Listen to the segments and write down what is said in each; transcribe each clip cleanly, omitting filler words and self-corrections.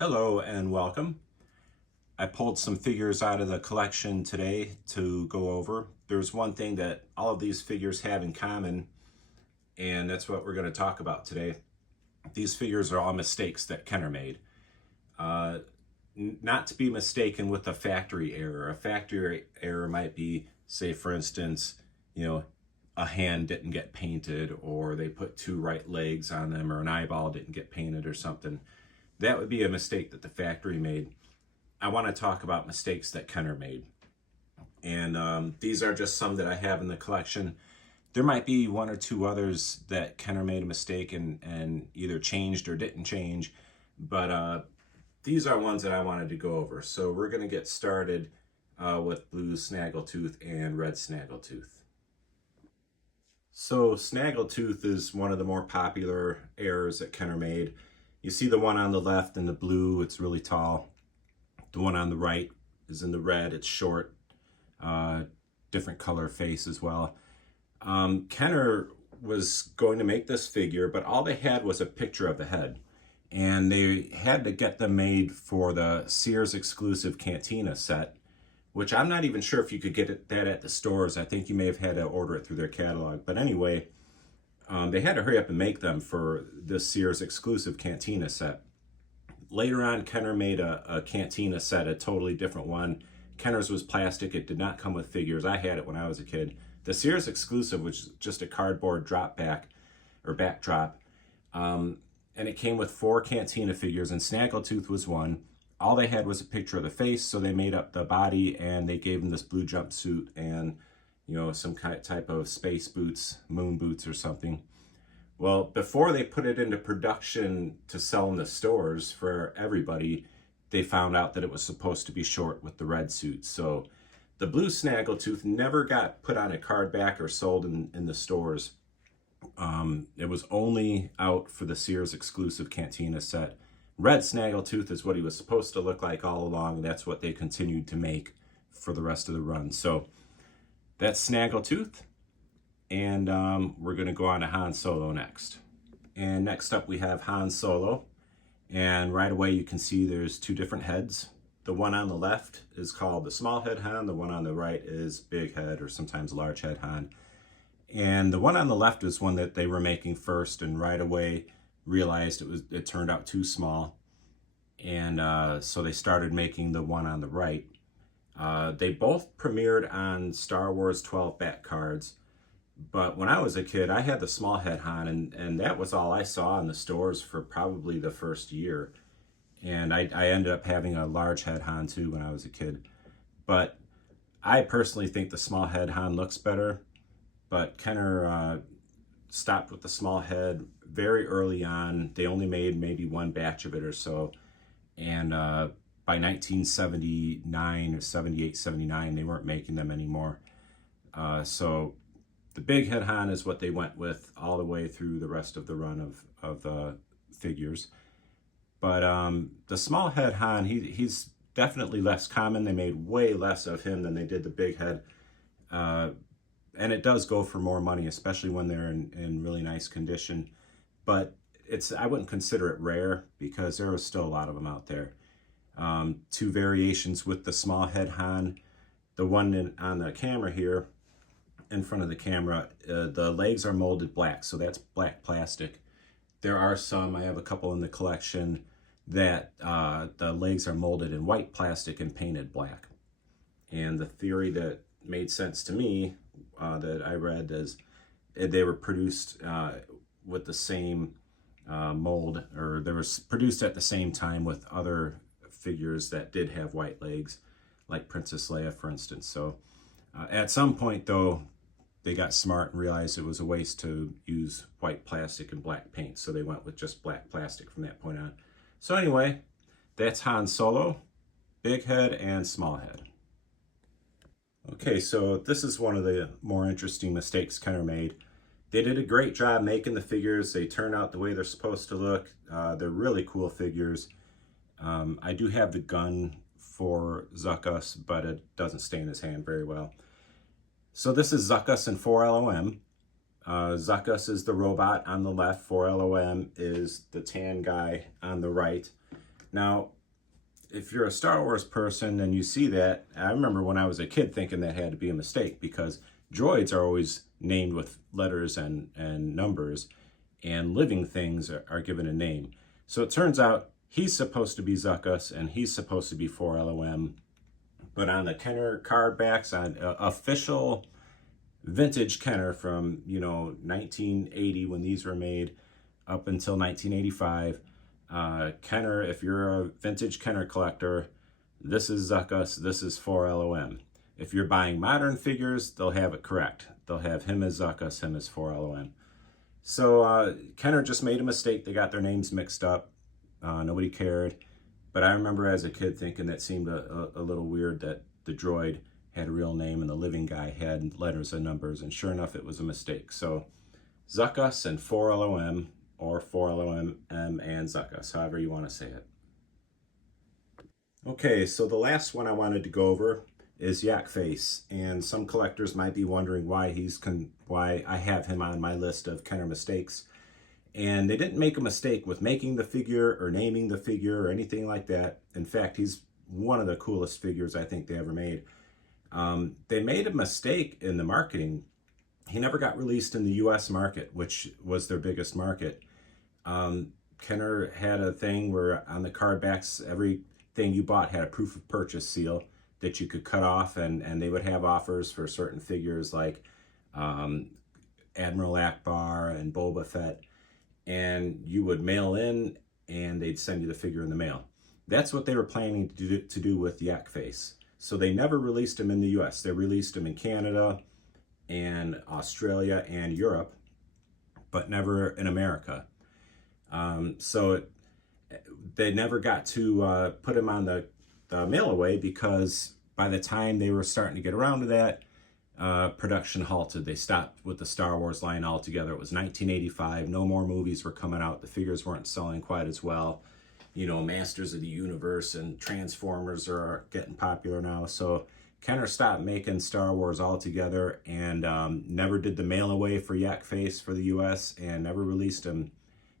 Hello and welcome. I pulled some figures out of the collection today to go over. There's one thing that all of these figures have in common, and that's what we're going to talk about today. These figures are all mistakes that Kenner made. Uh, Not to be mistaken with a factory error. A factory error might be, say, for instance, a hand didn't get painted, or they put two right legs on them, or an eyeball didn't get painted or something. That would be a mistake that the factory made. I want to talk about mistakes that Kenner made. And these are just some that I have in the collection. There might be one or two others that Kenner made a mistake and either changed or didn't change. But these are ones that I wanted to go over. So we're going to get started with blue Snaggletooth and red Snaggletooth. So Snaggletooth is one of the more popular errors that Kenner made. You see the one on the left in the blue, it's really tall. The one on the right is in the red, it's short, different color face as well. Kenner was going to make this figure, but all they had was a picture of the head. And they had to get them made for the Sears exclusive Cantina set, which I'm not even sure if you could get that at the stores. I think you may have had to order it through their catalog. But anyway, they had to hurry up and make them for the Sears exclusive Cantina set. Later on, Kenner made a Cantina set, a totally different one. Kenner's was plastic. It did not come with figures. I had it when I was a kid. The Sears exclusive was just a cardboard drop back or backdrop. And it came with 4 Cantina figures, and Snaggletooth was one. All they had was a picture of the face, so they made up the body, and they gave him this blue jumpsuit and, some type of space boots, moon boots or something. Well, before they put it into production to sell in the stores for everybody, they found out that it was supposed to be short with the red suit. So the blue Snaggletooth never got put on a card back or sold in the stores. It was only out for the Sears exclusive Cantina set. Red Snaggletooth is what he was supposed to look like all along. That's what they continued to make for the rest of the run. So that's Snaggletooth. And we're going to go on to Han Solo next. And next up we have Han Solo. And right away you can see there's 2 different heads. The one on the left is called the small head Han. The one on the right is big head, or sometimes large head Han. And the one on the left is one that they were making first, and right away realized it turned out too small. And so they started making the one on the right. They both premiered on Star Wars 12 back cards. But when I was a kid, I had the small head Han, and that was all I saw in the stores for probably the first year. And I ended up having a large head Han too when I was a kid. But I personally think the small head Han looks better. But Kenner stopped with the small head very early on. They only made maybe one batch of it or so. And by 1979 or 78, 79, they weren't making them anymore. So the big head Han is what they went with all the way through the rest of the run of the figures. But the small head Han, he's definitely less common. They made way less of him than they did the big head. And it does go for more money, especially when they're in really nice condition. But I wouldn't consider it rare, because there are still a lot of them out there. 2 variations with the small head Han. The one on the camera here, in front of the camera, the legs are molded black, so that's black plastic. There are some, I have a couple in the collection, that the legs are molded in white plastic and painted black. And the theory that made sense to me, that I read, is they were produced with the same mold, or they were produced at the same time with other figures that did have white legs, like Princess Leia, for instance. So at some point, though, they got smart and realized it was a waste to use white plastic and black paint, so they went with just black plastic from that point on. So anyway, that's Han Solo, big head and small head. Okay, so this is one of the more interesting mistakes Kenner made. They did a great job making the figures. They turned out the way they're supposed to look. They're really cool figures. I do have the gun for Zuckuss, but it doesn't stay in his hand very well. So this is Zuckuss in 4LOM. Zuckuss is the robot on the left. 4LOM is the tan guy on the right. Now, if you're a Star Wars person and you see that, I remember when I was a kid thinking that had to be a mistake, because droids are always named with letters and numbers, and living things are given a name. So it turns out he's supposed to be Zuckuss and he's supposed to be 4LOM. But on the Kenner card backs, on official vintage Kenner from, 1980 when these were made up until 1985, Kenner, if you're a vintage Kenner collector, this is Zuckuss, this is 4LOM. If you're buying modern figures, they'll have it correct. They'll have him as Zuckuss, him as 4LOM. So Kenner just made a mistake. They got their names mixed up. Nobody cared. But I remember as a kid thinking that seemed a little weird, that the droid had a real name and the living guy had letters and numbers. And sure enough, it was a mistake. So Zuckuss and 4LOM, or 4LOM and Zuckuss, however you want to say it. Okay, so the last one I wanted to go over is Yakface, and some collectors might be wondering why why I have him on my list of Kenner mistakes. And they didn't make a mistake with making the figure or naming the figure or anything like that. In fact, he's one of the coolest figures I think they ever made. They made a mistake in the marketing. He never got released in the US market, which was their biggest market. Kenner had a thing where on the card backs, everything you bought had a proof of purchase seal that you could cut off, and they would have offers for certain figures like Admiral Akbar and Boba Fett, and you would mail in and they'd send you the figure in the mail. That's what they were planning to do with Yakface. So they never released him in the US. They released him in Canada and Australia and Europe, but never in America. They never got to put him on the mail away, because by the time they were starting to get around to that, production halted. They stopped with the Star Wars line altogether. It was 1985. No more movies were coming out. The figures weren't selling quite as well. Masters of the Universe and Transformers are getting popular now. So Kenner stopped making Star Wars altogether, and never did the mail away for Yakface for the US, and never released him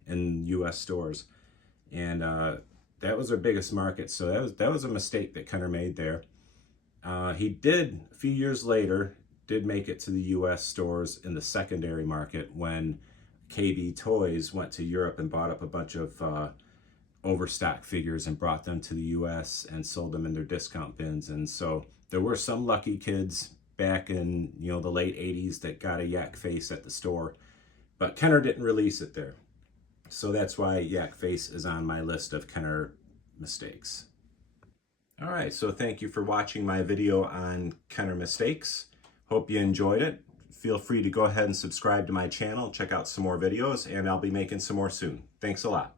in US stores. And that was their biggest market. So that was a mistake that Kenner made there. He did, a few years later, did make it to the US stores in the secondary market when KB Toys went to Europe and bought up a bunch of overstock figures and brought them to the US and sold them in their discount bins. And so there were some lucky kids back in the late 80s that got a Yakface at the store, but Kenner didn't release it there. So that's why Yakface is on my list of Kenner mistakes. All right, so thank you for watching my video on Kenner mistakes. Hope you enjoyed it. Feel free to go ahead and subscribe to my channel, check out some more videos, and I'll be making some more soon. Thanks a lot.